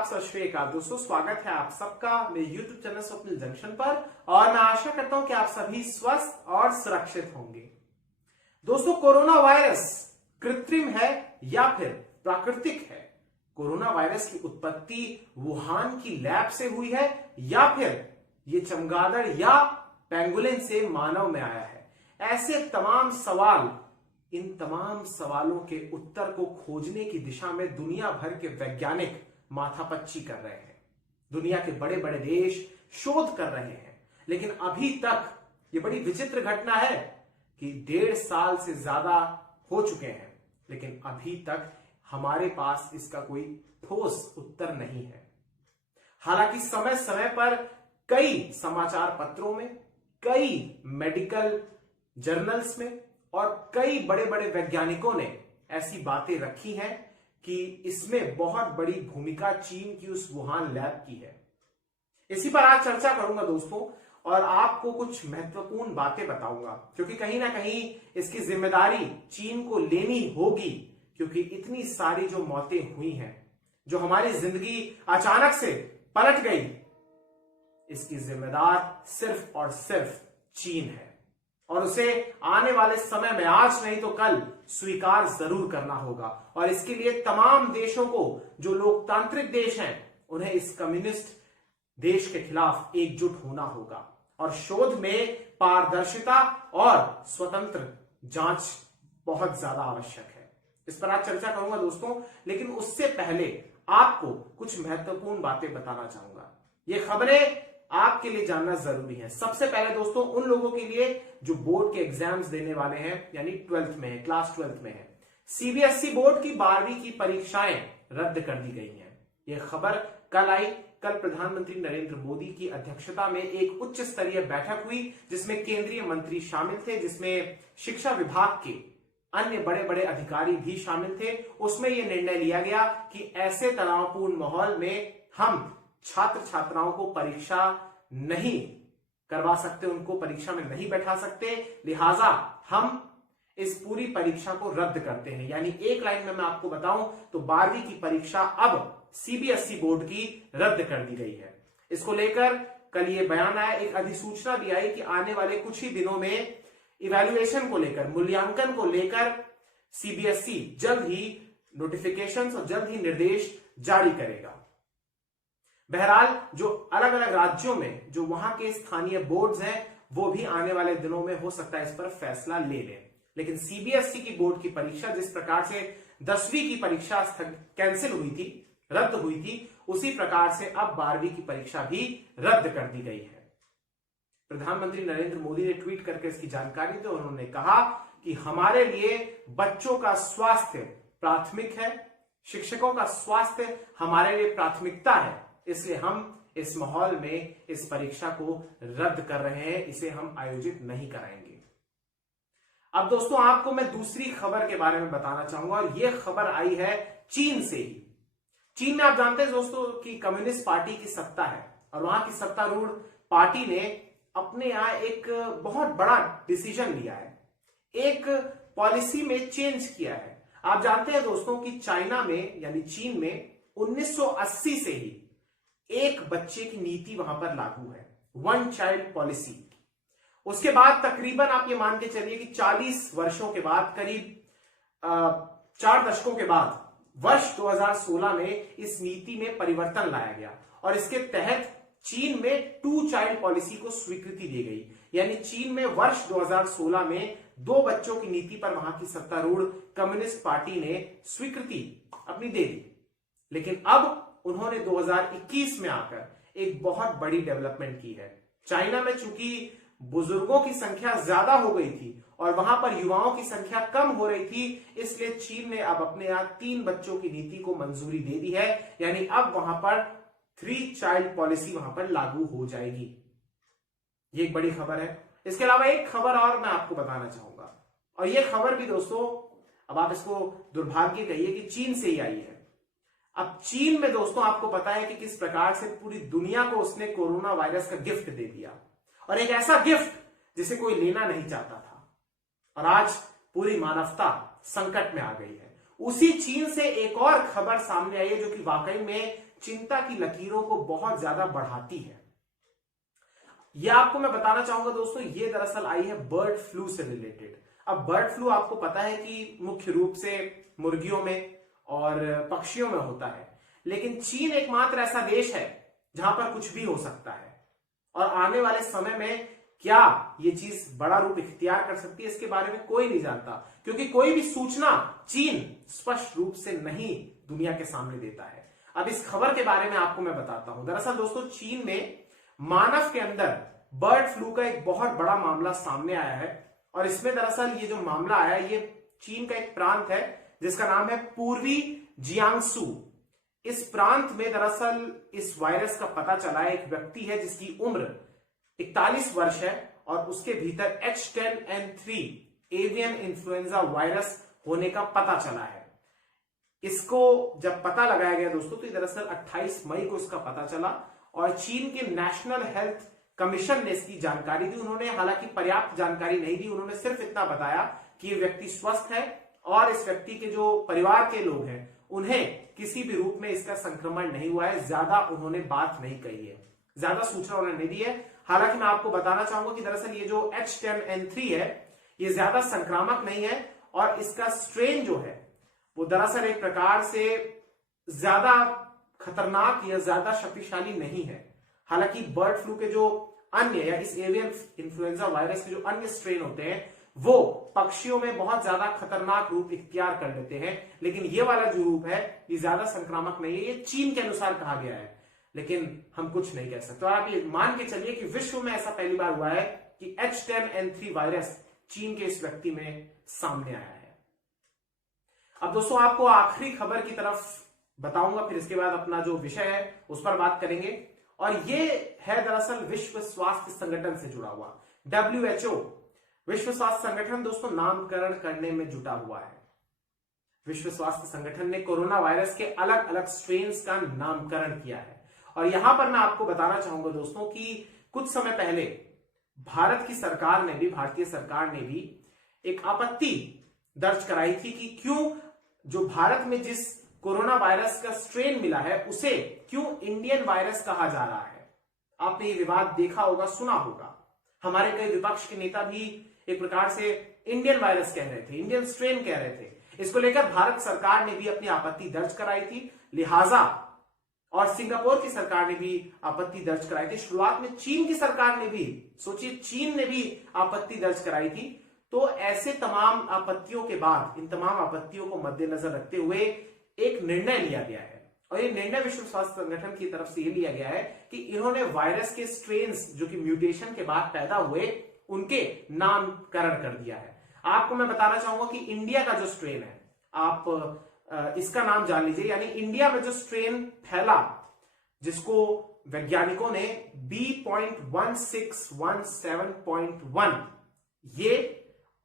आदाब सत श्री अकाल दोस्तों, स्वागत है आप सबका मेरे YouTube चैनल स्वप्निल जंक्शन पर। और मैं आशा करता हूं कि आप सभी स्वस्थ और सुरक्षित होंगे। दोस्तों, कोरोना वायरस कृत्रिम है या फिर प्राकृतिक है? कोरोना वायरस की उत्पत्ति वुहान की लैब से हुई है या फिर ये चमगादड़ या पेंगुलिन से मानव में आया है? ऐसे तमाम सवाल, इन तमाम सवालों के उत्तर को खोजने की दिशा में दुनिया भर के वैज्ञानिक माथापच्ची कर रहे हैं। दुनिया के बड़े बड़े देश शोध कर रहे हैं, लेकिन अभी तक ये बड़ी विचित्र घटना है कि 1.5 साल से ज्यादा हो चुके हैं, लेकिन अभी तक हमारे पास इसका कोई ठोस उत्तर नहीं है। हालांकि समय समय पर कई समाचार पत्रों में, कई मेडिकल जर्नल्स में और कई बड़े बड़े वैज्ञानिकों ने ऐसी बातें रखी हैं कि इसमें बहुत बड़ी भूमिका चीन की उस वुहान लैब की है। इसी पर आज चर्चा करूंगा दोस्तों, और आपको कुछ महत्वपूर्ण बातें बताऊंगा, क्योंकि कहीं ना कहीं इसकी जिम्मेदारी चीन को लेनी होगी, क्योंकि इतनी सारी जो मौतें हुई हैं, जो हमारी जिंदगी अचानक से पलट गई, इसकी जिम्मेदार सिर्फ और सिर्फ चीन है। और उसे आने वाले समय में, आज नहीं तो कल, स्वीकार जरूर करना होगा। और इसके लिए तमाम देशों को, जो लोकतांत्रिक देश हैं, उन्हें इस कम्युनिस्ट देश के खिलाफ एकजुट होना होगा। और शोध में पारदर्शिता और स्वतंत्र जांच बहुत ज्यादा आवश्यक है। इस पर आज चर्चा करूंगा दोस्तों, लेकिन उससे पहले आपको कुछ महत्वपूर्ण बातें बताना चाहूंगा। ये खबरें आपके लिए जानना जरूरी है। सबसे पहले दोस्तों, उन लोगों के लिए जो बोर्ड के एग्जाम्स देने वाले हैं, यानी 12th में है, क्लास 12th में है, सीबीएसई बोर्ड की 12वीं की परीक्षाएं रद्द कर दी गई हैं। यह खबर कल आई। कल प्रधानमंत्री नरेंद्र मोदी की अध्यक्षता में एक उच्च स्तरीय बैठक हुई, जिसमें केंद्रीय मंत्री शामिल थे, जिसमें शिक्षा विभाग के अन्य बड़े बड़े अधिकारी भी शामिल थे। उसमें यह निर्णय लिया गया कि ऐसे तनावपूर्ण माहौल में हम छात्र छात्राओं को परीक्षा नहीं करवा सकते, उनको परीक्षा में नहीं बैठा सकते, लिहाजा हम इस पूरी परीक्षा को रद्द करते हैं। यानी एक लाइन में मैं आपको बताऊं तो 12वीं की परीक्षा अब सीबीएसई बोर्ड की रद्द कर दी गई है। इसको लेकर कल ये बयान आया, एक अधिसूचना भी आई कि आने वाले कुछ ही दिनों में इवैल्यूएशन को लेकर, मूल्यांकन को लेकर सीबीएसई जल्द ही नोटिफिकेशंस और जल्द ही निर्देश जारी करेगा। बहरहाल, जो अलग अलग राज्यों में जो वहां के स्थानीय बोर्ड्स हैं, वो भी आने वाले दिनों में हो सकता है इस पर फैसला ले लें। लेकिन सीबीएसई की बोर्ड की परीक्षा, जिस प्रकार से 10वीं की परीक्षा कैंसिल हुई थी, रद्द हुई थी, उसी प्रकार से अब 12वीं की परीक्षा भी रद्द कर दी गई है। प्रधानमंत्री नरेंद्र मोदी ने ट्वीट करके इसकी जानकारी दी। उन्होंने कहा कि हमारे लिए बच्चों का स्वास्थ्य प्राथमिक है, शिक्षकों का स्वास्थ्य हमारे लिए प्राथमिकता है, इसलिए हम इस माहौल में इस परीक्षा को रद्द कर रहे हैं, इसे हम आयोजित नहीं कराएंगे। अब दोस्तों, आपको मैं दूसरी खबर के बारे में बताना चाहूंगा, और यह खबर आई है चीन से ही। चीन में आप जानते हैं दोस्तों कि कम्युनिस्ट पार्टी की सत्ता है, और वहां की सत्तारूढ़ पार्टी ने अपने यहां एक बहुत बड़ा डिसीजन लिया है, एक पॉलिसी में चेंज किया है। आप जानते हैं दोस्तों कि चाइना में, यानी चीन में 1980 से ही एक बच्चे की नीति वहां पर लागू है, 1 चाइल्ड पॉलिसी। उसके बाद तकरीबन आप ये मान के चलिए कि 40 वर्षों के बाद, करीब 4 दशकों के बाद, वर्ष 2016 में इस नीति में परिवर्तन लाया गया, और इसके तहत चीन में 2 चाइल्ड पॉलिसी को स्वीकृति दी गई। यानी चीन में वर्ष 2016 में 2 बच्चों की नीति पर वहां की सत्तारूढ़ कम्युनिस्ट पार्टी ने स्वीकृति अपनी दे दी। लेकिन अब उन्होंने 2021 में आकर एक बहुत बड़ी डेवलपमेंट की है। चाइना में चूंकि बुजुर्गों की संख्या ज्यादा हो गई थी और वहां पर युवाओं की संख्या कम हो रही थी, इसलिए चीन ने अब अपने यहां 3 बच्चों की नीति को मंजूरी दे दी है। यानी अब वहां पर 3 चाइल्ड पॉलिसी वहां पर लागू हो जाएगी। ये एक बड़ी खबर है। इसके अलावा एक खबर और मैं आपको बताना चाहूंगा, और यह खबर भी दोस्तों, अब आप इसको दुर्भाग्य कहिए कि चीन से ही आई है। अब चीन में दोस्तों आपको पता है कि किस प्रकार से पूरी दुनिया को उसने कोरोना वायरस का गिफ्ट दे दिया, और एक ऐसा गिफ्ट जिसे कोई लेना नहीं चाहता था, और आज पूरी मानवता संकट में आ गई है। उसी चीन से एक और खबर सामने आई है, जो कि वाकई में चिंता की लकीरों को बहुत ज्यादा बढ़ाती है। यह आपको मैं बताना चाहूंगा दोस्तों, ये दरअसल आई है बर्ड फ्लू से रिलेटेड। अब बर्ड फ्लू आपको पता है कि मुख्य रूप से मुर्गियों में और पक्षियों में होता है, लेकिन चीन एकमात्र ऐसा देश है जहां पर कुछ भी हो सकता है और आने वाले समय में क्या ये चीज बड़ा रूप इख्तियार कर सकती है इसके बारे में कोई नहीं जानता, क्योंकि कोई भी सूचना चीन स्पष्ट रूप से नहीं दुनिया के सामने देता है। अब इस खबर के बारे में आपको मैं बताता हूं। दरअसल दोस्तों, चीन में मानव के अंदर बर्ड फ्लू का एक बहुत बड़ा मामला सामने आया है और इसमें दरअसल ये जो मामला आया है ये चीन का एक प्रांत है जिसका नाम है पूर्वी जियांगसू। इस प्रांत में दरअसल इस वायरस का पता चला है। एक व्यक्ति है जिसकी उम्र 41 वर्ष है और उसके भीतर H10N3 एवियन इन्फ्लुएंजा वायरस होने का पता चला है। इसको जब पता लगाया गया दोस्तों तो दरअसल 28 मई को इसका पता चला और चीन के नेशनल हेल्थ कमीशन ने इसकी जानकारी दी। उन्होंने हालांकि पर्याप्त जानकारी नहीं दी, उन्होंने सिर्फ इतना बताया कि ये व्यक्ति स्वस्थ है और इस व्यक्ति के जो परिवार के लोग हैं उन्हें किसी भी रूप में इसका संक्रमण नहीं हुआ है। ज्यादा उन्होंने बात नहीं कही है, ज्यादा सूचना उन्होंने नहीं दी है। हालांकि मैं आपको बताना चाहूंगा कि दरअसल ये जो H10N3 है ये ज्यादा संक्रामक नहीं है और इसका स्ट्रेन जो है वो दरअसल एक प्रकार से ज्यादा खतरनाक या ज्यादा शक्तिशाली नहीं है। हालांकि बर्ड फ्लू के जो अन्य या इस एवियन इन्फ्लुएंजा वायरस के जो अन्य स्ट्रेन होते हैं वो पक्षियों में बहुत ज्यादा खतरनाक रूप इख्तियार कर लेते हैं, लेकिन ये वाला जो रूप है ये ज्यादा संक्रामक नहीं है। ये चीन के अनुसार कहा गया है, लेकिन हम कुछ नहीं कह सकते। तो आप ये मान के चलिए कि विश्व में ऐसा पहली बार हुआ है कि H10N3 वायरस चीन के इस व्यक्ति में सामने आया है। अब दोस्तों आपको आखिरी खबर की तरफ बताऊंगा, फिर इसके बाद अपना जो विषय है उस पर बात करेंगे और ये है दरअसल विश्व स्वास्थ्य संगठन से जुड़ा हुआ WHO। विश्व स्वास्थ्य संगठन दोस्तों नामकरण करने में जुटा हुआ है। विश्व स्वास्थ्य संगठन ने कोरोना वायरस के अलग अलग स्ट्रेन्स का नामकरण किया है और यहां पर मैं आपको बताना चाहूंगा दोस्तों कि कुछ समय पहले भारतीय सरकार ने भी एक आपत्ति दर्ज कराई थी कि क्यों जो भारत में जिस कोरोना वायरस का स्ट्रेन मिला है उसे क्यों इंडियन वायरस कहा जा रहा है। आपने ये विवाद देखा होगा, सुना होगा। हमारे कई विपक्ष के नेता भी एक प्रकार से इंडियन वायरस कह रहे थे, इंडियन स्ट्रेन कह रहे थे। इसको लेकर भारत सरकार ने भी अपनी आपत्ति दर्ज कराई थी, लिहाजा और सिंगापुर की सरकार ने भी आपत्ति दर्ज कराई थी। शुरुआत में चीन की सरकार ने भी, सोचिए चीन ने भी आपत्ति दर्ज कराई थी। तो ऐसे तमाम आपत्तियों के बाद, इन तमाम आपत्तियों को मद्देनजर रखते हुए एक निर्णय लिया गया है और ये निर्णय विश्व स्वास्थ्य संगठन की तरफ से ये लिया गया है कि इन्होंने वायरस के स्ट्रेन्स जो कि म्यूटेशन के बाद पैदा हुए उनके नामकरण कर दिया है। आपको मैं बताना चाहूंगा कि इंडिया का जो स्ट्रेन है, आप इसका नाम जान लीजिए, यानी इंडिया में जो स्ट्रेन फैला जिसको वैज्ञानिकों ने B.1617.1 ये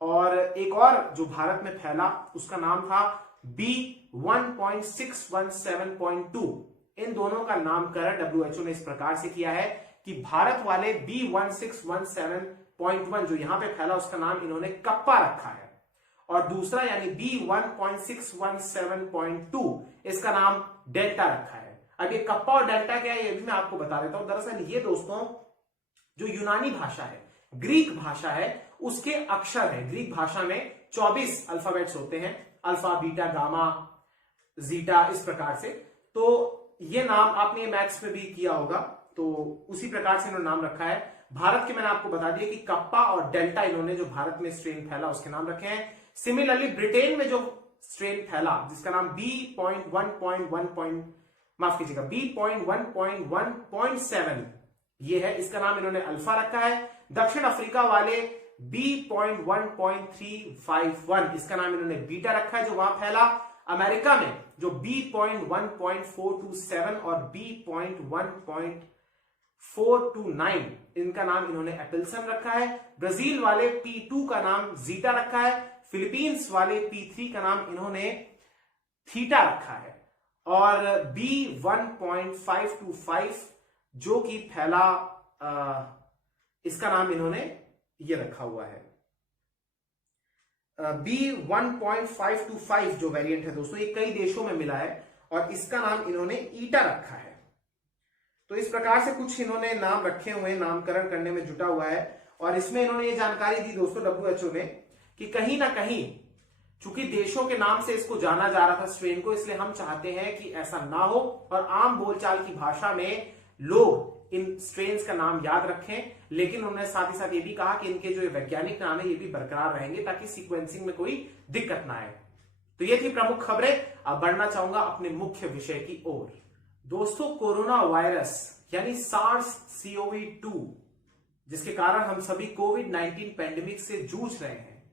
और एक और जो भारत में फैला उसका नाम था B.1.617.2, इन दोनों का नामकरण WHO ने इस प्रकार से किया है कि भारत वाले B.1617.1 जो यहां पे फैला उसका नाम इन्होंने कप्पा रखा है और दूसरा यानी B.1.617.2 इसका नाम डेल्टा रखा है। अब ये कप्पा और डेल्टा क्या है ये भी मैं आपको बता देता हूं। दरअसल ये दोस्तों जो यूनानी भाषा है, ग्रीक भाषा है, उसके अक्षर है। ग्रीक भाषा में 24 अल्फाबेट्स होते हैं, अल्फा, बीटा, गामा, जीटा, इस प्रकार से। तो ये नाम आपने मैथ्स में भी किया होगा, तो उसी प्रकार से इन्होंने नाम रखा है। भारत के मैंने आपको बता दिया कि कप्पा और डेल्टा इन्होंने जो भारत में स्ट्रेन फैला उसके नाम रखे हैं। सिमिलरली ब्रिटेन में जो स्ट्रेन फैला जिसका नाम B.1.1.7 ये है, इसका नाम इन्होंने अल्फा रखा है। दक्षिण अफ्रीका वाले B.1.351 इसका नाम इन्होंने बीटा रखा है जो वहां फैला। अमेरिका में जो B.1.427 और B.1.429 इनका नाम इन्होंने एपिल्सन रखा है। ब्राजील वाले P2 का नाम जीटा रखा है। फिलीपींस वाले P3 का नाम इन्होंने थीटा रखा है और B.1.525 जो कि फैला इसका नाम इन्होंने ये रखा हुआ है। B.1.525 जो वेरिएंट है दोस्तों ये कई देशों में मिला है और इसका नाम इन्होंने ईटा रखा है। तो इस प्रकार से कुछ इन्होंने नाम रखे हुए, नामकरण करने में जुटा हुआ है। और इसमें इन्होंने ये जानकारी दी दोस्तों WHO ने कि कहीं ना कहीं चूंकि देशों के नाम से इसको जाना जा रहा था स्ट्रेन को, इसलिए हम चाहते हैं कि ऐसा ना हो और आम बोलचाल की भाषा में लोग इन स्ट्रेन्स का नाम याद रखें। लेकिन उन्होंने साथ ही साथ ये भी कहा कि इनके जो वैज्ञानिक नाम है ये भी बरकरार रहेंगे ताकि सीक्वेंसिंग में कोई दिक्कत ना आए। तो ये थी प्रमुख खबरें। अब बढ़ना चाहूंगा अपने मुख्य विषय की ओर। दोस्तों, कोरोना वायरस यानी SARS-CoV-2 जिसके कारण हम सभी कोविड-19 पैंडेमिक से जूझ रहे हैं,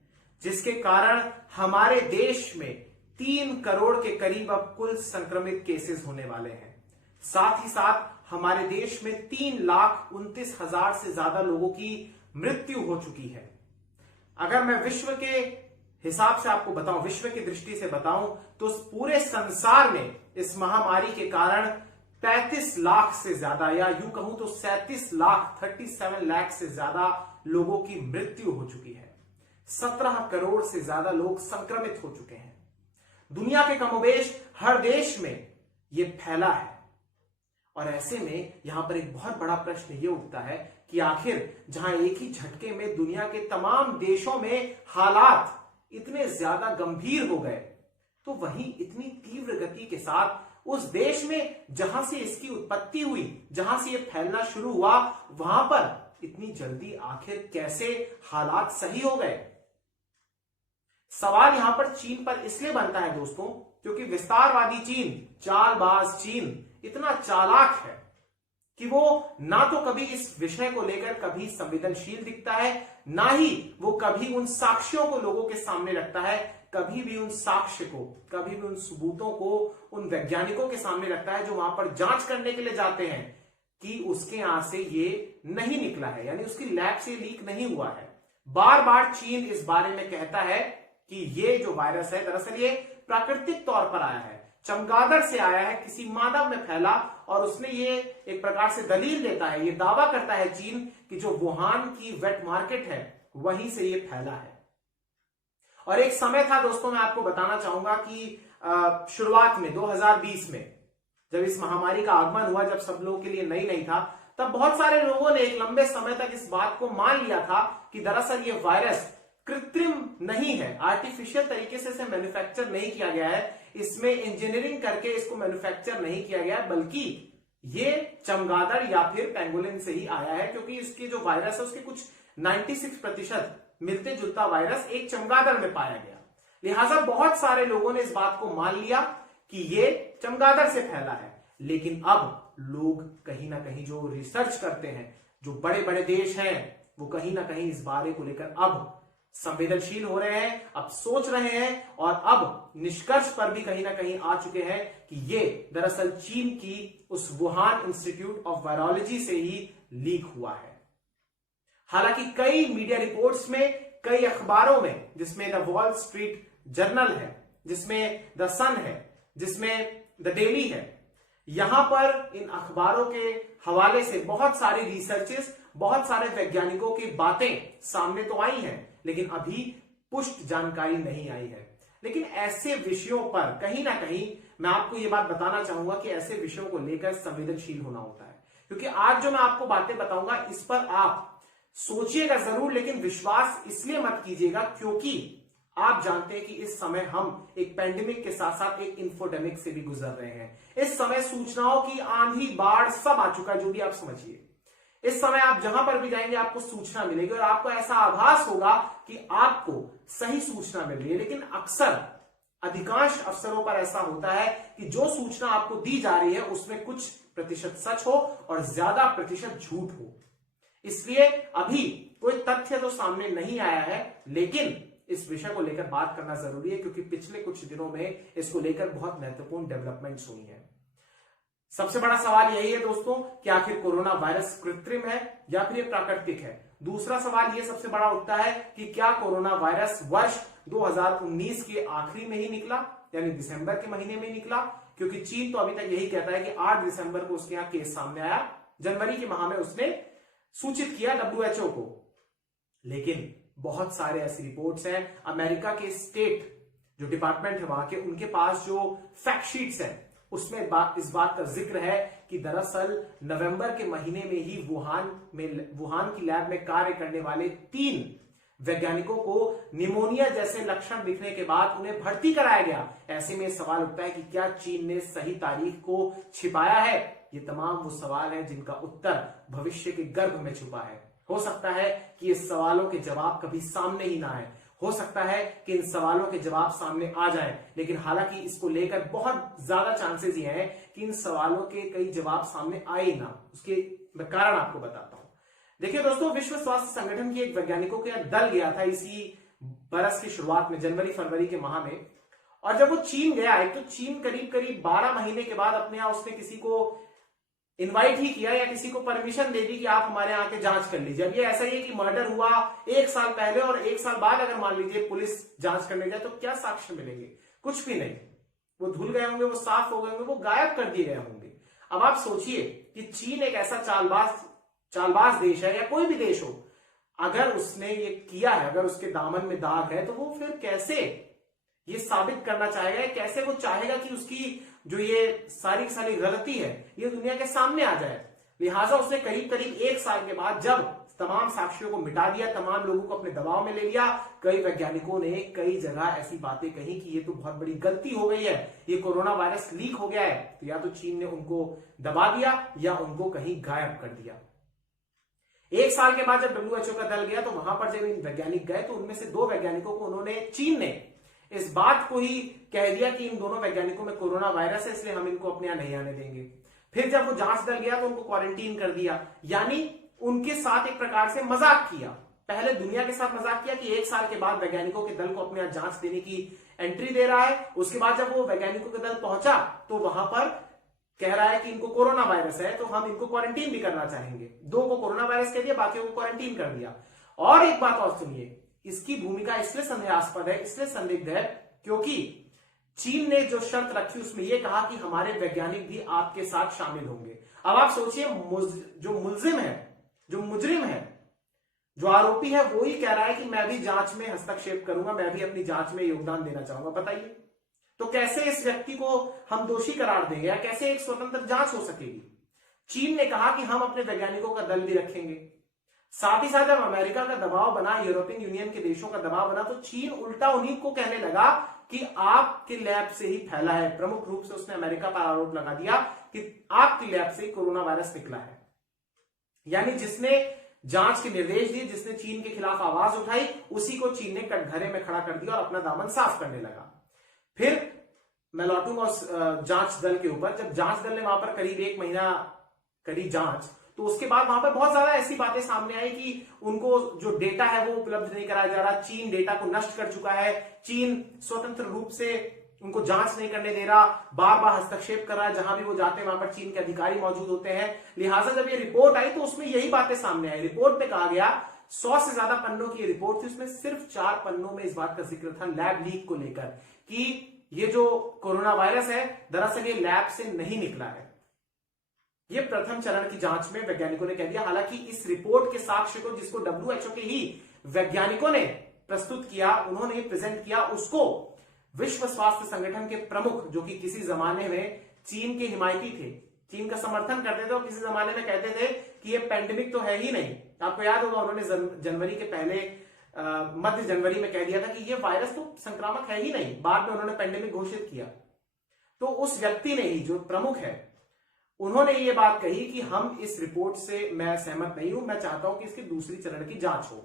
जिसके कारण हमारे देश में 3 करोड़ के करीब अब कुल संक्रमित केसेस होने वाले हैं। साथ ही साथ हमारे देश में 3,29,000 से ज्यादा लोगों की मृत्यु हो चुकी है। अगर मैं विश्व के हिसाब से आपको बताऊं, विश्व की दृष्टि से बताऊं, तो पूरे संसार में इस महामारी के कारण 35 लाख से ज्यादा, या यूं कहूं तो 37 लाख से ज्यादा लोगों की मृत्यु हो चुकी है। 17 करोड़ से ज्यादा लोग संक्रमित हो चुके हैं। दुनिया के कमोबेश हर देश में यह फैला है। और ऐसे में यहां पर एक बहुत बड़ा प्रश्न यह उठता है कि आखिर जहां एक ही झटके में दुनिया के तमाम देशों में हालात इतने ज्यादा गंभीर हो गए, तो वहीं इतनी तीव्र गति के साथ उस देश में जहां से इसकी उत्पत्ति हुई, जहां से यह फैलना शुरू हुआ, वहां पर इतनी जल्दी आखिर कैसे हालात सही हो गए? सवाल यहां पर चीन पर इसलिए बनता है दोस्तों, क्योंकि विस्तारवादी चीन, चालबाज चीन इतना चालाक है कि वो ना तो कभी इस विषय को लेकर कभी संवेदनशील दिखता है, ना ही वो कभी उन साक्ष्यों को लोगों के सामने रखता है, कभी भी उन साक्ष्य को, कभी भी उन सबूतों को उन वैज्ञानिकों के सामने रखता है जो वहां पर जांच करने के लिए जाते हैं कि उसके यहां से ये नहीं निकला है, यानी उसकी लैब से लीक नहीं हुआ है। बार बार चीन इस बारे में कहता है कि ये जो वायरस है दरअसल ये प्राकृतिक तौर पर आया है, चमगादड़ से आया है, किसी मानव में फैला। और उसने ये एक प्रकार से दलील देता है, ये दावा करता है चीन कि जो वुहान की वेट मार्केट है वहीं से ये फैला है। और एक समय था दोस्तों, मैं आपको बताना चाहूंगा कि शुरुआत में 2020 में जब इस महामारी का आगमन हुआ, जब सब लोगों के लिए नई नहीं था, तब बहुत सारे लोगों ने एक लंबे समय तक इस बात को मान लिया था कि दरअसल ये वायरस कृत्रिम नहीं है, आर्टिफिशियल तरीके से इसे मैन्युफैक्चर नहीं किया गया है, इसमें इंजीनियरिंग करके इसको मैन्युफैक्चर नहीं किया गया, बल्कि ये चमगादड़ या फिर पेंगोलिन से ही आया है। क्योंकि इसकी जो वायरस है उसके कुछ 96% मिलते जुलता वायरस एक चमगादड़ में पाया गया। लिहाजा बहुत सारे लोगों ने इस बात को मान लिया कि ये चमगादड़ से फैला है। लेकिन अब लोग कहीं ना कहीं जो रिसर्च करते हैं, जो बड़े बड़े देश हैं, वो कहीं ना कहीं इस बारे को लेकर अब संवेदनशील हो रहे हैं, अब सोच रहे हैं और अब निष्कर्ष पर भी कहीं ना कहीं आ चुके हैं कि ये दरअसल चीन की उस वुहान इंस्टीट्यूट ऑफ वायरोलॉजी से ही लीक हुआ है। हालांकि कई मीडिया रिपोर्ट्स में, कई अखबारों में, जिसमें द वॉल स्ट्रीट जर्नल है, जिसमें द सन है, जिसमें द डेली है, यहां पर इन अखबारों के हवाले से बहुत सारी रिसर्चेस, बहुत सारे वैज्ञानिकों की बातें सामने तो आई हैं, लेकिन अभी पुष्ट जानकारी नहीं आई है। लेकिन ऐसे विषयों पर कहीं ना कहीं मैं आपको यह बात बताना चाहूंगा कि ऐसे विषयों को लेकर संवेदनशील होना होता है। क्योंकि आज जो मैं आपको बातें बताऊंगा इस पर आप सोचिएगा जरूर, लेकिन विश्वास इसलिए मत कीजिएगा क्योंकि आप जानते हैं कि इस समय हम एक पैंडेमिक के साथ साथ एक इंफोडेमिक से भी गुजर रहे हैं। इस समय सूचनाओं की आंधी बाढ़ सब आ चुका है, जो भी आप समझिए। इस समय आप जहां पर भी जाएंगे आपको सूचना मिलेगी और आपको ऐसा आभास होगा कि आपको सही सूचना मिल रही है। लेकिन अक्सर अधिकांश अवसरों पर ऐसा होता है कि जो सूचना आपको दी जा रही है उसमें कुछ प्रतिशत सच हो और ज्यादा प्रतिशत झूठ हो। इसलिए अभी कोई तथ्य तो सामने नहीं आया है, लेकिन इस विषय को लेकर बात करना जरूरी है क्योंकि पिछले कुछ दिनों में इसको लेकर बहुत महत्वपूर्ण डेवलपमेंट्स हुई हैं। सबसे बड़ा सवाल यही है दोस्तों कि आखिर कोरोना वायरस कृत्रिम है या फिर ये प्राकृतिक है। दूसरा सवाल ये सबसे बड़ा उठता है कि क्या कोरोना वायरस वर्ष 2019 के आखिरी में ही निकला, यानी दिसंबर के महीने में ही निकला? क्योंकि चीन तो अभी तक यही कहता है कि 8 दिसंबर को उसके यहां केस सामने आया, जनवरी के माह में उसने सूचित किया WHO को। लेकिन बहुत सारे ऐसी रिपोर्ट्स हैं, अमेरिका के स्टेट जो डिपार्टमेंट है वहां के, उनके पास जो फैक्ट शीट्स हैं उसमें इस बात का जिक्र है कि दरअसल नवंबर के महीने में ही वुहान की लैब में कार्य करने वाले 3 वैज्ञानिकों को निमोनिया जैसे लक्षण दिखने के बाद उन्हें भर्ती कराया गया। ऐसे में सवाल उठता है कि क्या चीन ने सही तारीख को छिपाया है? ये तमाम वो सवाल हैं जिनका उत्तर भविष्य के गर्भ में छुपा है। हो सकता है कि इस सवालों के जवाब कभी सामने ही ना आए, हो सकता है कि इन सवालों के जवाब सामने आ जाएं, लेकिन हालांकि इसको लेकर बहुत ज्यादा चांसेस ये हैं कि इन सवालों के कई जवाब सामने आए ही ना। उसके मैं कारण आपको बताता हूं। देखिए दोस्तों, विश्व स्वास्थ्य संगठन के एक वैज्ञानिकों का दल गया था इसी बरस की शुरुआत में, जनवरी फरवरी के माह में, और जब वो चीन गया है तो चीन करीब करीब 12 महीने के बाद अपने यहां उसने किसी को इनवाइट ही किया या किसी को परमिशन दे दी कि आप हमारे यहाँ के जांच कर लीजिए। अब ये ऐसा ही है कि मर्डर हुआ 1 साल पहले और 1 साल बाद अगर मान लीजिए पुलिस जांच करने जाए तो क्या साक्ष्य मिलेंगे? कुछ भी नहीं। वो धुल गए होंगे, वो साफ हो गए होंगे, वो गायब कर दिए गए होंगे। अब आप सोचिए कि चीन एक ऐसा चालबाज देश है या कोई भी देश हो, अगर उसने ये किया है, अगर उसके दामन में दाग है, तो वो फिर कैसे ये साबित करना चाहेगा, कैसे वो चाहेगा कि उसकी जो ये सारी की सारी गलती है ये दुनिया के सामने आ जाए। लिहाजा उसने करीब करीब 1 साल के बाद जब तमाम साक्ष्यों को मिटा दिया, तमाम लोगों को अपने दबाव में ले लिया, कई वैज्ञानिकों ने कई जगह ऐसी बातें कही कि ये तो बहुत बड़ी गलती हो गई है, ये कोरोना वायरस लीक हो गया है। तो या तो चीन ने उनको दबा दिया या उनको कहीं गायब कर दिया। 1 साल के बाद जब WHO का दल गया तो वहां पर जब इन वैज्ञानिक गए तो उनमें से 2 वैज्ञानिकों को चीन ने इस बात को ही कह दिया कि इन दोनों वैज्ञानिकों में कोरोना वायरस है, इसलिए हम इनको अपने यहां नहीं आने देंगे। फिर जब वो जांच दल गया तो उनको क्वारंटीन कर दिया, यानी उनके साथ एक प्रकार से मजाक किया। पहले दुनिया के साथ मजाक किया कि 1 साल के बाद वैज्ञानिकों के दल को अपने यहां जांच देने की एंट्री दे रहा है। उसके बाद जब वो वैज्ञानिकों का दल पहुंचा तो वहां पर कह रहा है कि इनको कोरोना वायरस है, तो हम इनको क्वारंटीन भी करना चाहेंगे। 2 को कोरोना वायरस कह दिया, बाकियों को क्वारंटीन कर दिया। और एक बात और सुनिए, इसकी भूमिका इसलिए संदेहास्पद है, इसलिए संदिग्ध है, क्योंकि चीन ने जो शर्त रखी उसमें यह कहा कि हमारे वैज्ञानिक भी आपके साथ शामिल होंगे। अब आप सोचिए, जो मुलजिम है, जो मुजरिम है, जो आरोपी है, वो ही कह रहा है कि मैं भी जांच में हस्तक्षेप करूंगा, मैं भी अपनी जांच में योगदान देना चाहूंगा। बताइए, तो कैसे इस व्यक्ति को हम दोषी करार देंगे या कैसे एक स्वतंत्र जांच हो सकेगी? चीन ने कहा कि हम अपने वैज्ञानिकों का दल भी रखेंगे। साथ ही साथ जब अमेरिका का दबाव बना, यूरोपियन यूनियन के देशों का दबाव बना, तो चीन उल्टा उन्हीं को कहने लगा कि आपके लैब से ही फैला है। प्रमुख रूप से उसने अमेरिका पर आरोप लगा दिया कि आपकी लैब से कोरोना वायरस निकला है। यानी जिसने जांच के निर्देश दिए, जिसने चीन के खिलाफ आवाज उठाई, उसी को चीन ने कटघरे में खड़ा कर दिया और अपना दामन साफ करने लगा। फिर मैं लौटूंगा उस जांच दल के ऊपर। जब जांच दल ने वहां पर करीब 1 महीना करी जांच, तो उसके बाद वहां पर बहुत ज्यादा ऐसी बातें सामने आई कि उनको जो डेटा है वो उपलब्ध नहीं कराया जा रहा, चीन डेटा को नष्ट कर चुका है, चीन स्वतंत्र रूप से उनको जांच नहीं करने दे रहा, बार बार हस्तक्षेप कर रहा है, जहां भी वो जाते हैं वहां पर चीन के अधिकारी मौजूद होते हैं। लिहाजा जब ये रिपोर्ट आई तो उसमें यही बातें सामने आई। रिपोर्ट में कहा गया, 100 से ज्यादा पन्नों की रिपोर्ट थी, उसमें सिर्फ 4 पन्नों में इस बात का जिक्र था लैब लीक को लेकर कि ये जो कोरोना वायरस है दरअसल ये लैब से नहीं निकला है। ये प्रथम चरण की जांच में वैज्ञानिकों ने कह दिया। हालांकि इस रिपोर्ट के साक्ष्य को, जिसको WHO के ही वैज्ञानिकों ने प्रस्तुत किया, उन्होंने प्रेजेंट किया, उसको विश्व स्वास्थ्य संगठन के प्रमुख, जो कि किसी जमाने में चीन के हिमायती थे, चीन का समर्थन करते थे और किसी जमाने में कहते थे कि ये पेंडेमिक तो है ही नहीं। आपको याद होगा उन्होंने जनवरी के पहले मध्य जनवरी में कह दिया था कि ये वायरस तो संक्रामक है ही नहीं। बाद में उन्होंने पेंडेमिक घोषित किया। तो उस व्यक्ति ने ही, जो प्रमुख है, उन्होंने ये बात कही कि हम इस रिपोर्ट से मैं सहमत नहीं हूं, मैं चाहता हूं कि इसकी दूसरी चरण की जांच हो।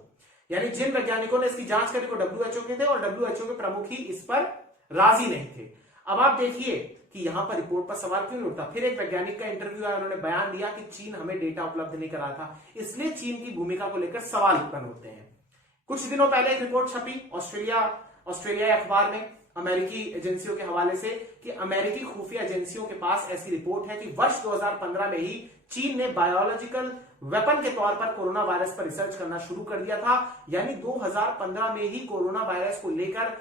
यानी जिन वैज्ञानिकों ने इसकी जांच करी वो WHO के थे और WHO के प्रमुख ही इस पर राजी नहीं थे। अब आप देखिए कि यहां पर रिपोर्ट पर सवाल क्यों नहीं उठता। फिर एक वैज्ञानिक का इंटरव्यू आया, उन्होंने बयान दिया कि चीन हमें डेटा उपलब्ध नहीं करा था, इसलिए चीन की भूमिका को लेकर सवाल उत्पन्न होते हैं। कुछ दिनों पहले एक रिपोर्ट छपी ऑस्ट्रेलिया अखबार में अमेरिकी एजेंसियों के हवाले से कि अमेरिकी खुफिया एजेंसियों के पास ऐसी रिपोर्ट है कि वर्ष 2015 में ही चीन ने बायोलॉजिकल वेपन के तौर पर कोरोना वायरस पर रिसर्च करना शुरू कर दिया था। यानी 2015 में ही कोरोना वायरस को लेकर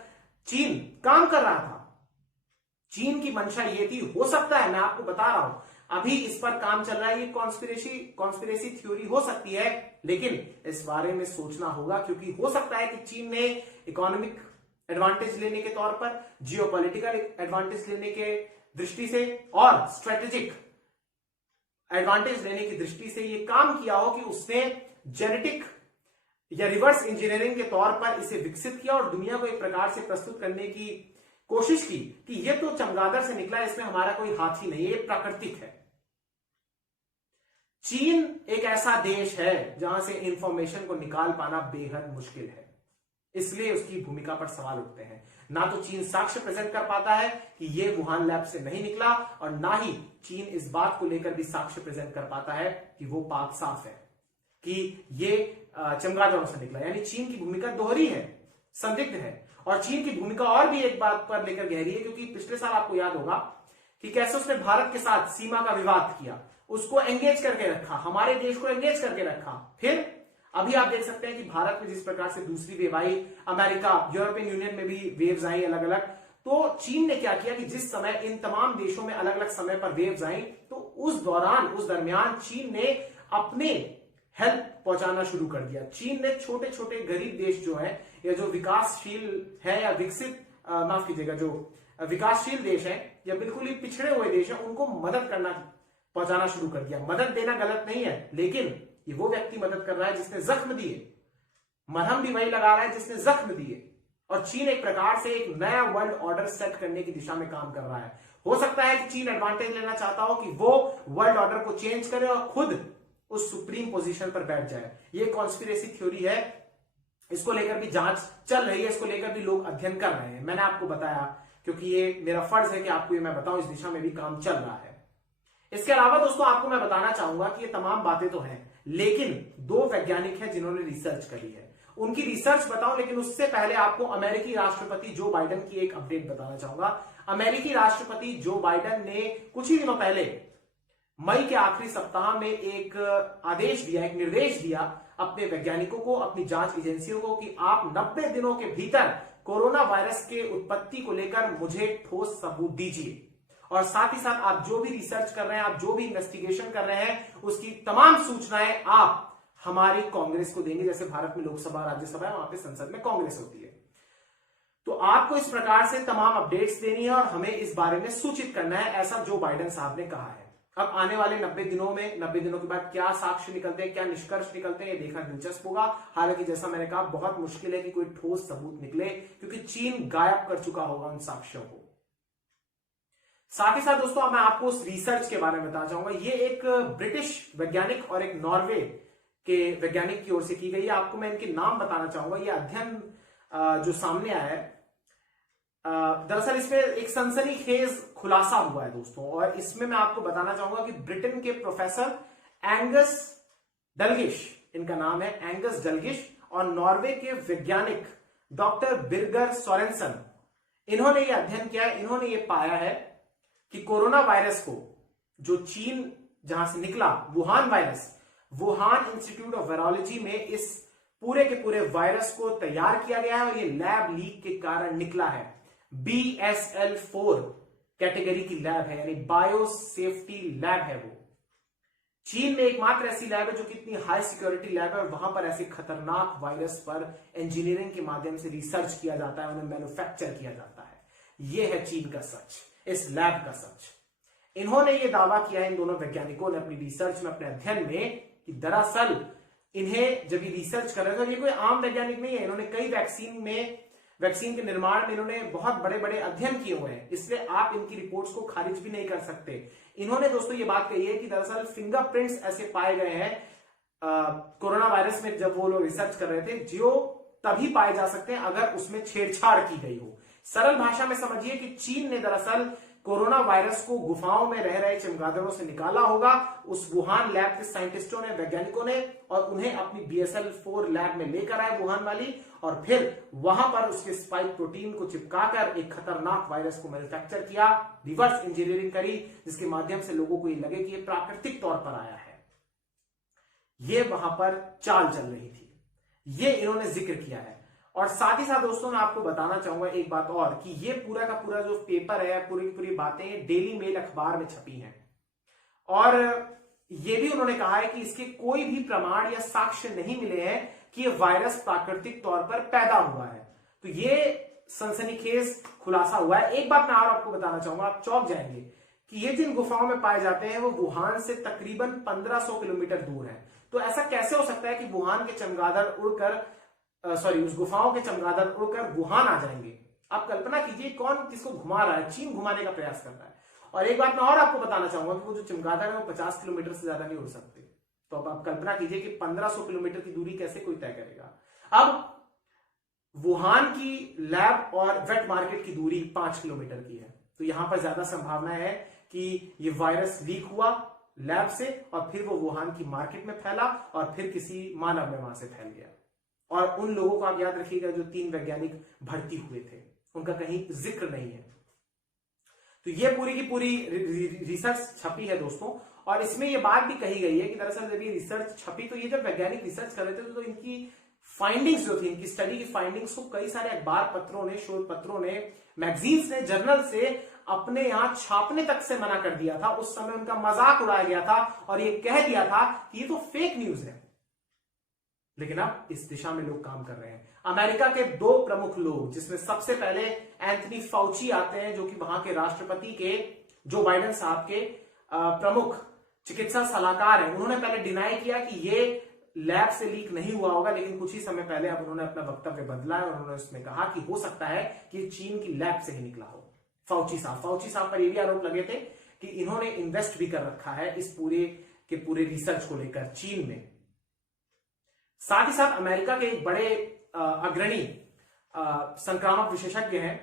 चीन काम कर रहा था। चीन की मंशा ये थी, हो सकता है, मैं आपको बता रहा हूं, अभी इस पर काम चल रहा है, ये कॉन्स्पिरेसी थ्योरी हो सकती है, लेकिन इस बारे में सोचना होगा, क्योंकि हो सकता है कि चीन ने इकोनॉमिक एडवांटेज लेने के तौर पर, जियोपॉलिटिकल एडवांटेज लेने के दृष्टि से और स्ट्रेटेजिक एडवांटेज लेने की दृष्टि से यह काम किया हो कि उसने जेनेटिक या रिवर्स इंजीनियरिंग के तौर पर इसे विकसित किया और दुनिया को एक प्रकार से प्रस्तुत करने की कोशिश की कि यह तो चमगादड़ से निकला, इसमें हमारा कोई हाथ ही नहीं है, ये प्राकृतिक है। चीन एक ऐसा देश है जहां से इंफॉर्मेशन को निकाल पाना बेहद मुश्किल है, इसलिए उसकी भूमिका पर सवाल उठते हैं। ना तो चीन साक्ष्य प्रेजेंट कर पाता है कि यह वुहान लैब से नहीं निकला, और ना ही चीन इस बात को लेकर भी साक्ष्य प्रेजेंट कर पाता है कि वो पाक साफ है, कि ये चमगादड़ों से निकला। यानी चीन की भूमिका दोहरी है, संदिग्ध है। और चीन की भूमिका और भी एक बात पर लेकर गहरी है, क्योंकि पिछले साल आपको याद होगा कि कैसे उसने भारत के साथ सीमा का विवाद किया, उसको एंगेज करके रखा, हमारे देश को एंगेज करके रखा। फिर अभी आप देख सकते हैं कि भारत में जिस प्रकार से दूसरी वेव आई, अमेरिका, यूरोपियन यूनियन में भी वेव्स आई अलग अलग। तो चीन ने क्या किया कि जिस समय इन तमाम देशों में अलग अलग समय पर वेव्स आई, तो उस दरमियान चीन ने अपने हेल्प पहुंचाना शुरू कर दिया। चीन ने छोटे छोटे गरीब देश जो है, या जो विकासशील है या विकसित माफ कीजिएगा, जो विकासशील देश है या बिल्कुल ही पिछड़े हुए देश है, उनको मदद करना पहुंचाना शुरू कर दिया। मदद देना गलत नहीं है, लेकिन ये वो व्यक्ति मदद कर रहा है जिसने जख्म दिए, मरहम भी वही लगा रहा है जिसने जख्म दिए। और चीन एक प्रकार से एक नया वर्ल्ड ऑर्डर सेट करने की दिशा में काम कर रहा है। हो सकता है कि चीन एडवांटेज लेना चाहता हो कि वो वर्ल्ड ऑर्डर को चेंज करे और खुद उस सुप्रीम पोजीशन पर बैठ जाए। ये कॉन्स्पिरेसी थ्योरी है, इसको लेकर भी जांच चल रही है, इसको लेकर भी लोग अध्ययन कर रहे हैं। मैंने आपको बताया क्योंकि ये मेरा फर्ज है कि आपको ये मैं बताऊं, इस दिशा में भी काम चल रहा है। इसके अलावा दोस्तों आपको मैं बताना चाहूंगा कि ये तमाम बातें तो हैं, लेकिन दो वैज्ञानिक हैं जिन्होंने रिसर्च करी है, उनकी रिसर्च बताऊं। लेकिन उससे पहले आपको अमेरिकी राष्ट्रपति जो बाइडेन की एक अपडेट बताना चाहूंगा। अमेरिकी राष्ट्रपति जो बाइडेन ने कुछ ही दिनों पहले मई के आखिरी सप्ताह में एक आदेश दिया, एक निर्देश दिया अपने वैज्ञानिकों को, अपनी जांच एजेंसियों को, कि आप 90 दिनों के भीतर कोरोना वायरस के उत्पत्ति को लेकर मुझे ठोस सबूत दीजिए। और साथ ही साथ आप जो भी रिसर्च कर रहे हैं, आप जो भी इन्वेस्टिगेशन कर रहे हैं, उसकी तमाम सूचनाएं आप हमारी कांग्रेस को देंगे। जैसे भारत में लोकसभा, राज्यसभा है, वहां पे संसद में कांग्रेस होती है। तो आपको इस प्रकार से तमाम अपडेट्स देनी है और हमें इस बारे में सूचित करना है, ऐसा जो बाइडेन साहब ने कहा है। अब आने वाले 90 दिनों में, 90 दिनों के बाद क्या साक्ष्य निकलते हैं, क्या निष्कर्ष निकलते हैं, ये देखना दिलचस्प होगा। हालांकि जैसा मैंने कहा, बहुत मुश्किल है कि कोई ठोस सबूत निकले, क्योंकि चीन गायब कर चुका होगा उन साक्ष्यों को। साथ ही साथ दोस्तों अब मैं आपको उस रिसर्च के बारे में बताना चाहूंगा। ये एक ब्रिटिश वैज्ञानिक और एक नॉर्वे के वैज्ञानिक की ओर से की गई है। आपको मैं इनके नाम बताना चाहूंगा। ये अध्ययन जो सामने आया है, दरअसल इसमें एक सनसनीखेज खुलासा हुआ है दोस्तों, और इसमें मैं आपको बताना चाहूंगा कि ब्रिटेन के प्रोफेसर एंगस डलगिश, इनका नाम है एंगस डलगिश, और नॉर्वे के वैज्ञानिक डॉक्टर बिर्गर सोरेनसन, इन्होंने ये अध्ययन किया है। इन्होंने ये पाया है कि कोरोना वायरस को, जो चीन जहां से निकला, Wuhan virus, Wuhan institute of virology में इस पूरे के पूरे वायरस को तैयार किया गया है और ये लैब लीक के कारण निकला है। BSL-4 कैटेगरी की लैब है, यानी बायो सेफ्टी लैब है वो। चीन में एकमात्र ऐसी लैब है जो कि इतनी हाई सिक्योरिटी लैब है, और वहां पर ऐसे खतरनाक वायरस पर इंजीनियरिंग के माध्यम से रिसर्च किया जाता है, उन्हें मैन्युफैक्चर किया जाता है। यह है चीन का सच, इस लैब का सच। इन्होंने ये दावा किया है, इन दोनों वैज्ञानिकों ने अपनी रिसर्च में, अपने अध्ययन में, कि दरअसल इन्हें जब ये रिसर्च कर रहे थे, ये कोई आम वैज्ञानिक नहीं है, इन्होंने कई वैक्सीन के निर्माण में इन्होंने बहुत बड़े बड़े अध्ययन किए हुए हैं, इसलिए आप इनकी रिपोर्ट्स को खारिज भी नहीं कर सकते। इन्होंने दोस्तों ये बात कही है कि दरअसल फिंगरप्रिंट्स ऐसे पाए गए हैं कोरोना वायरस में, जब वो लोग रिसर्च कर रहे थे, जो तभी पाए जा सकते हैं अगर उसमें छेड़छाड़ की गई हो। सरल भाषा में समझिए कि चीन ने दरअसल कोरोना वायरस को गुफाओं में रह रहे चमगादड़ों से निकाला होगा, उस वुहान लैब के साइंटिस्टों ने, वैज्ञानिकों ने, और उन्हें अपनी BSL-4 लैब में लेकर आए वुहान वाली, और फिर वहां पर उसके स्पाइक प्रोटीन को चिपकाकर एक खतरनाक वायरस को मैन्युफैक्चर किया, रिवर्स इंजीनियरिंग करी, जिसके माध्यम से लोगों को ये लगे कि ये प्राकृतिक तौर पर आया है। ये वहां पर चाल चल रही थी, ये इन्होंने जिक्र किया है। और साथ ही साथ दोस्तों मैं आपको बताना चाहूंगा एक बात और, कि ये पूरा का पूरा जो पेपर है, पूरी की पूरी बातें डेली मेल अखबार में छपी हैं, और ये भी उन्होंने कहा है कि इसके कोई भी प्रमाण या साक्ष्य नहीं मिले हैं कि ये वायरस प्राकृतिक तौर पर पैदा हुआ है। तो ये सनसनीखेज खुलासा हुआ है। एक बात मैं और आपको बताना चाहूंगा, आप चौंक जाएंगे कि ये जिन गुफाओं में पाए जाते हैं वो वुहान से तकरीबन 1500 किलोमीटर दूर है। तो ऐसा कैसे हो सकता है कि वुहान के चमगादड़ उड़कर उस गुफाओं के चमगादड़ उड़कर वुहान आ जाएंगे? आप कल्पना कीजिए कौन किसको घुमा रहा है? चीन घुमाने का प्रयास कर रहा है। और एक बात मैं और आपको बताना चाहूंगा कि वो जो चमगादड़ है वो 50 किलोमीटर से ज्यादा नहीं उड़ सकते। तो अब आप कल्पना कीजिए कि 1500 किलोमीटर की दूरी कैसे कोई तय करेगा। अब वुहान की लैब और वेट मार्केट की दूरी 5 किलोमीटर की है, तो यहां पर ज्यादा संभावना है कि ये वायरस लीक हुआ लैब से और फिर वो वुहान की मार्केट में फैला और फिर किसी मानव में वहां से फैल गया। और उन लोगों को आप याद रखिएगा जो 3 वैज्ञानिक भर्ती हुए थे, उनका कहीं जिक्र नहीं है। तो ये पूरी की पूरी रिसर्च छपी है दोस्तों, और इसमें ये बात भी कही गई है कि दरअसल जब ये रिसर्च छपी तो ये जब वैज्ञानिक रिसर्च कर रहे थे तो इनकी फाइंडिंग्स जो थी, इनकी स्टडी की फाइंडिंग्स को कई सारे अखबार पत्रों ने, शोध पत्रों ने, मैगजीन्स ने, जर्नल से अपने यहां छापने तक से मना कर दिया था। उस समय उनका मजाक उड़ाया गया था और ये कह दिया था कि ये तो फेक न्यूज है। लेकिन अब इस दिशा में लोग काम कर रहे हैं। अमेरिका के 2 प्रमुख लोग, जिसमें सबसे पहले एंथनी फाउची आते हैं, जो कि वहां के राष्ट्रपति के जो बाइडेन साहब के प्रमुख चिकित्सा सलाहकार हैं, उन्होंने पहले डिनाई किया कि ये लैब से लीक नहीं हुआ होगा, लेकिन कुछ ही समय पहले अब उन्होंने अपना वक्तव्य बदला है और उन्होंने इसमें कहा कि हो सकता है कि चीन की लैब से ही निकला हो। फाउची साहब पर ये भी आरोप लगे थे कि इन्होंने इन्वेस्ट भी कर रखा है इस पूरे रिसर्च को लेकर चीन में। साथ ही साथ अमेरिका के एक बड़े अग्रणी संक्रामक विशेषज्ञ हैं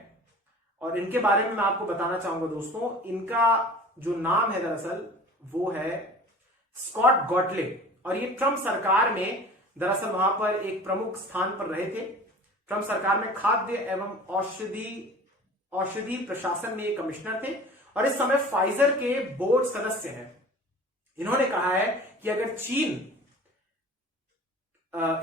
और इनके बारे में मैं आपको बताना चाहूंगा दोस्तों। इनका जो नाम है दरअसल वो है स्कॉट गॉटलिब, और ये ट्रंप सरकार में दरअसल वहां पर एक प्रमुख स्थान पर रहे थे। ट्रंप सरकार में खाद्य एवं औषधि प्रशासन में ये कमिश्नर थे और इस समय फाइजर के बोर्ड सदस्य हैं। इन्होंने कहा है कि अगर चीन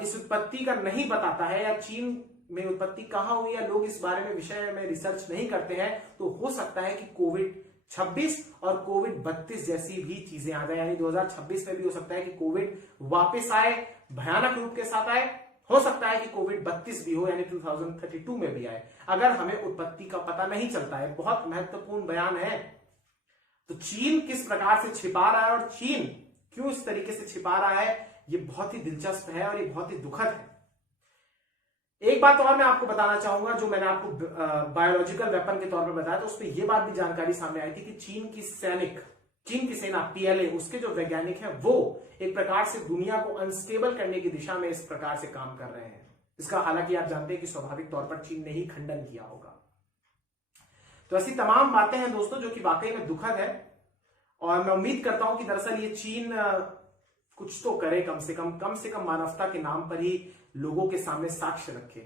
इस उत्पत्ति का नहीं बताता है या चीन में उत्पत्ति कहां हुई या लोग इस बारे में विषय में रिसर्च नहीं करते हैं, तो हो सकता है कि कोविड-26 और कोविड-32 जैसी भी चीजें आ जाए। यानी 2026 में भी हो सकता है कि कोविड वापस आए, भयानक रूप के साथ आए। हो सकता है कि कोविड-32 भी हो, यानी 2032 में भी आए, अगर हमें उत्पत्ति का पता नहीं चलता है। बहुत महत्वपूर्ण बयान है। तो चीन किस प्रकार से छिपा रहा है और चीन क्यों इस तरीके से छिपा रहा है, ये बहुत ही दिलचस्प है और ये बहुत ही दुखद है। एक बात और मैं आपको बताना चाहूंगा, जो मैंने आपको बायोलॉजिकल वेपन के तौर पर बताया, तो उसमें यह बात भी जानकारी सामने आई थी कि चीन की सेना पीएलए, उसके जो वैज्ञानिक हैं वो एक प्रकार से दुनिया को अनस्टेबल करने की दिशा में इस प्रकार से काम कर रहे हैं। इसका हालांकि आप जानते हैं कि स्वाभाविक तौर पर चीन ने ही खंडन किया होगा। तो ऐसी तमाम बातें हैं दोस्तों जो कि वाकई में दुखद है, और मैं उम्मीद करता हूं कि दरअसल ये चीन कुछ तो करे, कम से कम मानवता के नाम पर ही लोगों के सामने साक्ष्य रखे,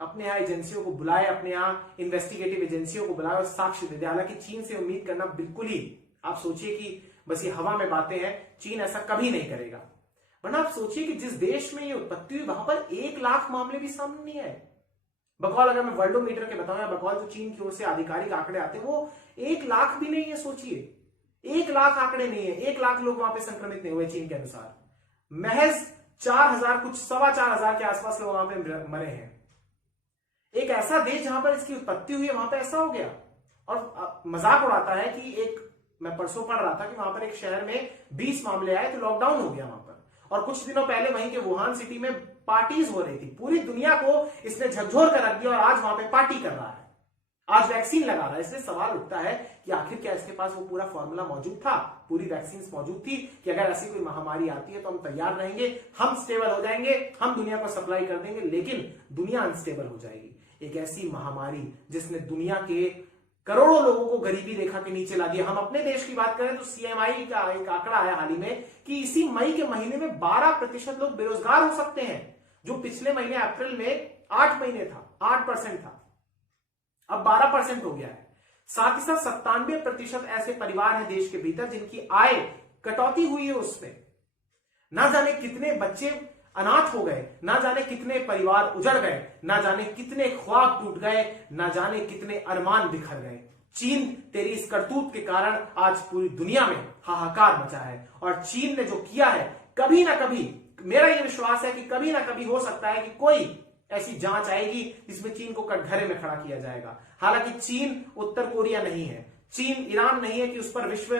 अपने यहाँ एजेंसियों को बुलाए, अपने यहाँ इन्वेस्टिगेटिव एजेंसियों को बुलाए और साक्ष्य दे दे। हालांकि चीन से उम्मीद करना बिल्कुल ही, आप सोचिए कि बस ये हवा में बातें हैं, चीन ऐसा कभी नहीं करेगा। वरना आप सोचिए कि जिस देश में ये उत्पत्ति हुई वहां पर 1 लाख मामले भी सामने नहीं आए। बकौल अगर मैं वर्ल्डोमीटर के बताऊं या बकौल जो चीन की ओर से आधिकारिक आंकड़े आते हैं वो 1 लाख भी नहीं है। सोचिए 1 लाख आंकड़े नहीं है, 1 लाख लोग वहां पे संक्रमित नहीं हुए चीन के अनुसार। महज 4000 कुछ 4,500 के आसपास लोग वहां पे मरे हैं। एक ऐसा देश जहां पर इसकी उत्पत्ति हुई है वहां पर ऐसा हो गया। और मजाक उड़ाता है कि मैं परसों पढ़ रहा था कि वहां पर एक शहर में 20 मामले आए तो लॉकडाउन हो गया वहां पर, और कुछ दिनों पहले वहीं के वुहान सिटी में पार्टीज हो रही थी। पूरी दुनिया को इसने झकझोर कर रख दिया और आज वहां पे पार्टी कर रहा है, आज वैक्सीन लगा रहा है। इसलिए सवाल उठता है कि आखिर क्या इसके पास वो पूरा फॉर्मूला मौजूद था, पूरी वैक्सीन मौजूद थी कि अगर ऐसी कोई महामारी आती है तो हम तैयार रहेंगे, हम स्टेबल हो जाएंगे, हम दुनिया को सप्लाई कर देंगे, लेकिन दुनिया अनस्टेबल हो जाएगी। एक ऐसी महामारी जिसने दुनिया के करोड़ों लोगों को गरीबी रेखा के नीचे ला दिया। हम अपने देश की बात करें तो सीएमआई का एक आंकड़ा आया हाल ही में कि इसी मई के महीने में 12% लोग बेरोजगार हो सकते हैं, जो पिछले महीने अप्रैल में 8% था, अब 12% हो गया है। साथ ही साथ 97% ऐसे परिवार हैं देश के भीतर जिनकी आय कटौती हुई है उसमें। ना जाने कितने बच्चे अनाथ हो गए, ना जाने कितने परिवार उजड़ गए, ना जाने कितने ख्वाब टूट गए, ना जाने कितने अरमान बिखर गए। चीन तेरी इस करतूत के कारण आज पूरी दुनिया में हाहाकार मचा है, और चीन ने जो किया है, कभी ना कभी, मेरा यह विश्वास है कि कभी ना कभी हो सकता है कि कोई ऐसी जांच आएगी जिसमें चीन को कटघरे में खड़ा किया जाएगा। हालांकि चीन उत्तर कोरिया नहीं है, चीन ईरान नहीं है कि उस पर विश्व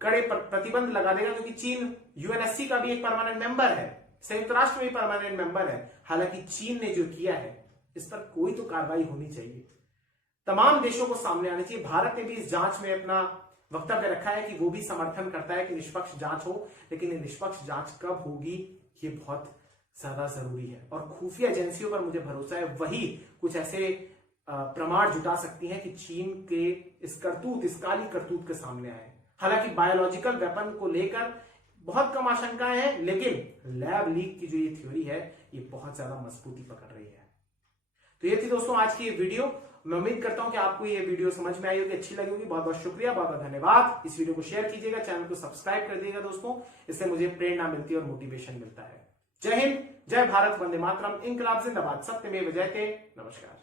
कड़े प्रतिबंध लगा देगा, क्योंकि चीन यूएनएससी का भी एक परमानेंट मेंबर है, संयुक्त राष्ट्र में भी परमानेंट मेंबर है। हालांकि चीन ने जो किया है इस पर कोई तो कार्रवाई होनी चाहिए, तमाम देशों को सामने आनी चाहिए। भारत ने भी इस जांच में अपना वक्तव्य रखा है कि वो भी समर्थन करता है कि निष्पक्ष जांच हो, लेकिन ये निष्पक्ष जांच कब होगी ये बहुत ज्यादा जरूरी है। और खुफिया एजेंसियों पर मुझे भरोसा है, वही कुछ ऐसे प्रमाण जुटा सकती हैं कि चीन के इस काली करतूत के सामने आए। हालांकि बायोलॉजिकल वेपन को लेकर बहुत कम आशंकाएं हैं, लेकिन लैब लीक की जो ये थ्योरी है ये बहुत ज्यादा मजबूती पकड़ रही है। तो ये थी दोस्तों आज की ये वीडियो। मैं उम्मीद करता हूं कि आपको ये वीडियो समझ में आई होगी, अच्छी लगी होगी। बहुत बहुत शुक्रिया, बहुत बहुत धन्यवाद। इस वीडियो को शेयर कीजिएगा, चैनल को सब्सक्राइब कर दीजिएगा दोस्तों, इससे मुझे प्रेरणा मिलती है और मोटिवेशन मिलता है। जय हिंद, जय भारत, वंदे मातरम, इंकलाब जिंदाबाद, सत्यमेव जयते। नमस्कार।